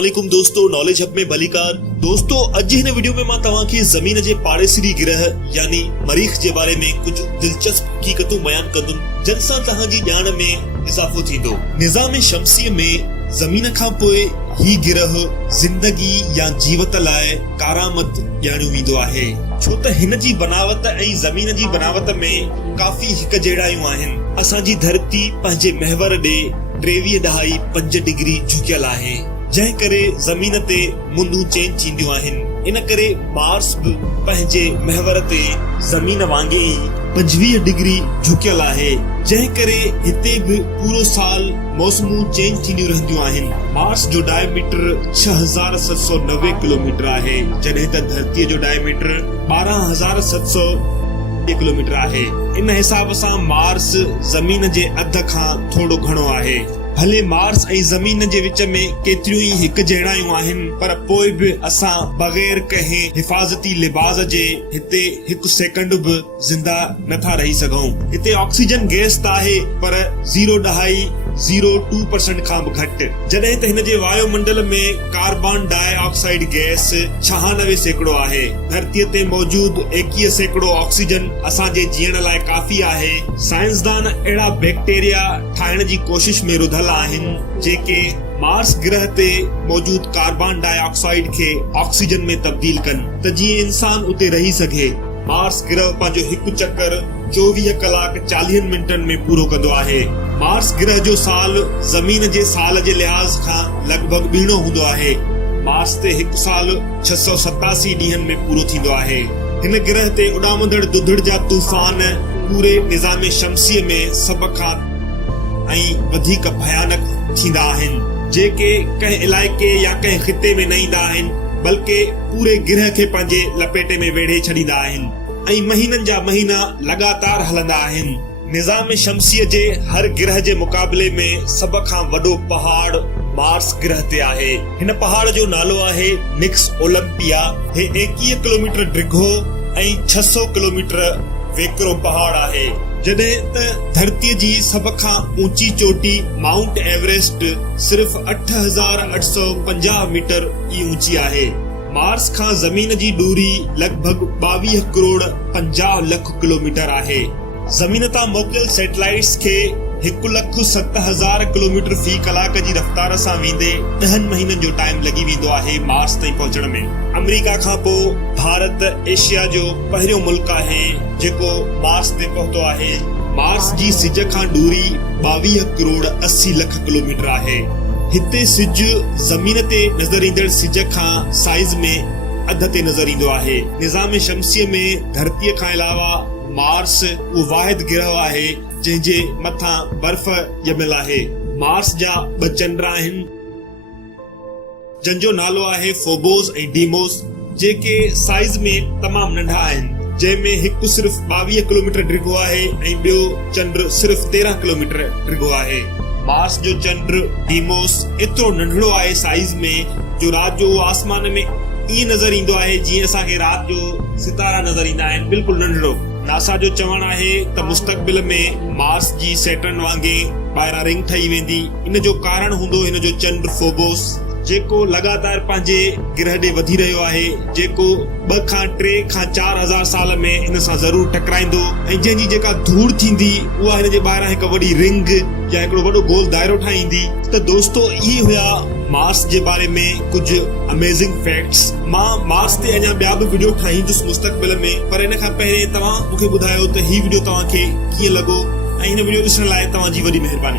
अस्सलामुअलैकुम दोस्तों, knowledge hub में भलीकार। दोस्तों, अज हिन वीडियो में मां तव्हांखे ज़मीन जे पाड़ेसरी ग्रह यानी मरीख जे बारे में कुछ दिलचस्प हकीकतूं बयान कंदुमि, जिन सां तव्हांजी ॼाण में इज़ाफ़ो थींदो। निज़ाम शमसीअ में ज़मीन खां पोइ ही ग्रह जिंदगी या जीवत लाइ कारामत ॼाणियो वेंदो आहे, छो त हिन जी बनावट ऐं ज़मीन जी बनावट में काफ़ी हिक जहिड़ायूं आहिनि। असांजी धरती पंहिंजे महवर ॾे 23.5 डिग्री झुकियल आहे, जंहिं करे ज़मीन ते मुंदूं चेंज थींदियूं आहिनि। इन करे मार्स बि पंहिंजे महवर ते ज़मीन वांगुरु ई 25 डिग्री झुकियल आहे, जंहिं करे हिते बि पूरो साल मौसमूं चेंज थींदियूं रहंदियूं आहिनि। मार्स जो डायमीटर 6790 किलोमीटर आहे, जॾहिं त धरतीअ जो डायमीटर 12700 किलोमीटर आहे। इन हिसाब सां मार्स ज़मीन जे अध खां थोड़ो घणो आहे। भले मार्स ऐं ज़मीन जे विच में केतिरियूं ई हिक जहिड़ायूं आहिनि, पर पोइ बि असां बग़ैर कंहिं हिफ़ाज़ती लिबास जे हिते हिकु सेकंड बि ज़िंदा नथा रही सघूं। हिते ऑक्सीजन गैस त आहे, पर 0.02% खां बि घटि, जॾहिं त हिन जे वायुमंडल में कार्बन डाइऑक्साइड गैस 96% आहे। धरतीअ ते मौजूद 21% ऑक्सीजन असांजे जीअण लाइ काफ़ी आहे। साइंसदान अहिड़ा बैक्टीरिया ठाहिण जी कोशिश में रुधल आहिनि जेके मार्स ग्रह ते मौजूद कार्बन डाइऑक्साइड खे ऑक्सीजन में तब्दील कनि, त जीअं इंसान उते रही सघे। मार्स ग्रह पंहिंजो हिकु चक्कर 24 कलाक 40 मिनटनि में पूरो कंदो आहे। मार्स ग्रह जो साल ज़मीन जे साल जे लिहाज़ खां लॻभॻि ॿीणो हूंदो आहे। मार्स ते हिकु साल 687 ॾींहंनि में पूरो थींदो आहे। हिन ग्रह ते उॾामंदड़ दुधड़ जा तूफ़ान पूरे निज़ाम शमसीअ में सभ खां ऐं वधीक भयानक थींदा आहिनि, जेके कंहिं इलाइक़े या कंहिं ख़िते में न ईंदा आहिनि, बल्कि पूरे ग्रह खे पंहिंजे लपेटे में वेढ़े छॾींदा आहिनि ऐं महीननि जा महीना लगातार हलंदा आहिनि। निज़ाम शमसीअ जे हर ग्रह जे मुक़ाबले में सभ खां वॾो पहाड़ मार्स ग्रह ते आहे। हिन पहाड़ जो नालो आहे निक्स ओलंपिया। हे 21 किलोमीटर डिघो ऐं 600 किलोमीटर वेकरो पहाड़ आहे, जॾहिं त धरतीअ जी सभ खां ऊंची चोटी माउंट एवरेस्ट सिर्फ़ 8850 मीटर ई ऊंची आहे। मार्स खां ज़मीन जी दूरी लॻभॻि 22 करोड़ 50 लख किलोमीटर आहे। ज़मीन तां मोकिलियल सैटेलाइट्स खे 1,07,000 किलोमीटर फी कलाक जी रफ़्तार सां वेंदे 10 महीननि जो टाइम लॻी वेंदो आहे मार्स ताईं पहुचण में। अमेरिका खां पोइ भारत एशिया जो पहिरियों मुल्क आहे जेको मार्स ते पहुतो आहे। मार्स जी सिज खां दूरी 22 करोड़ 80 लख किलोमीटर आहे। हिते सिज ज़मीन ते नज़र ईंदड़ सिज खां साइज़ में अध ते नज़र ईंदो आहे। निज़ाम शमसीअ में धरतीअ खां अलावा मार्स उहो वाहिद ग्रह आहे जंहिंजे मथां बर्फ ॼमियल आहे। मार्स जा 2 चंड आहिनि, जंहिंजो नालो आहे फोबोस ऐं डीमोस, जेके साइज़ में तमामु नंढा आहिनि, जंहिंमें हिकु सिर्फ़ 22 किलोमीटर डिघो आहे ऐं ॿियो चंड सिर्फ़ 13 किलोमीटर डिघो आहे। मार्स जो चंड डीमोस एतिरो नंढड़ो आहे साइज़ में, जो राति जो आसमान में ईअं नज़र ईंदो आहे जीअं असांखे राति जो सितारा नज़र ईंदा आहिनि, बिल्कुलु नंढड़ो। नासा जो चवणु आहे त मुस्तक़बिल में मार्स जी सैटर्न वांगुरु ॿाहिरां रिंग ठही वेंदी। इन जो कारण हूंदो हिन जो चंड फोबोस, जेको लगातार पंहिंजे ग्रह ॾे वधी रहियो आहे, जेको 2 खां 3 खां 4000 साल में हिन सां ज़रूर टकराईंदो ऐं जंहिंजी जेका धूड़ थींदी उहा हिन जे ॿाहिरां हिकु वॾी रिंग या हिकिड़ो वॾो गोल दायरो ठाहींदी। त दोस्तों, इहे हुया मार्स जे बारे में कुछ अमेजिंग फैक्ट्स। मां मार्स ते अञा ॿिया बि वीडियो ठाहींदुसि मुस्तक़बिल में, पर इन खां पहिरियों तव्हां मूंखे ॿुधायो त ही वीडियो तव्हांखे कीअं लॻो ऐं हिन वीडियो ॾिसण लाइ तव्हांजी वॾी महिरबानी।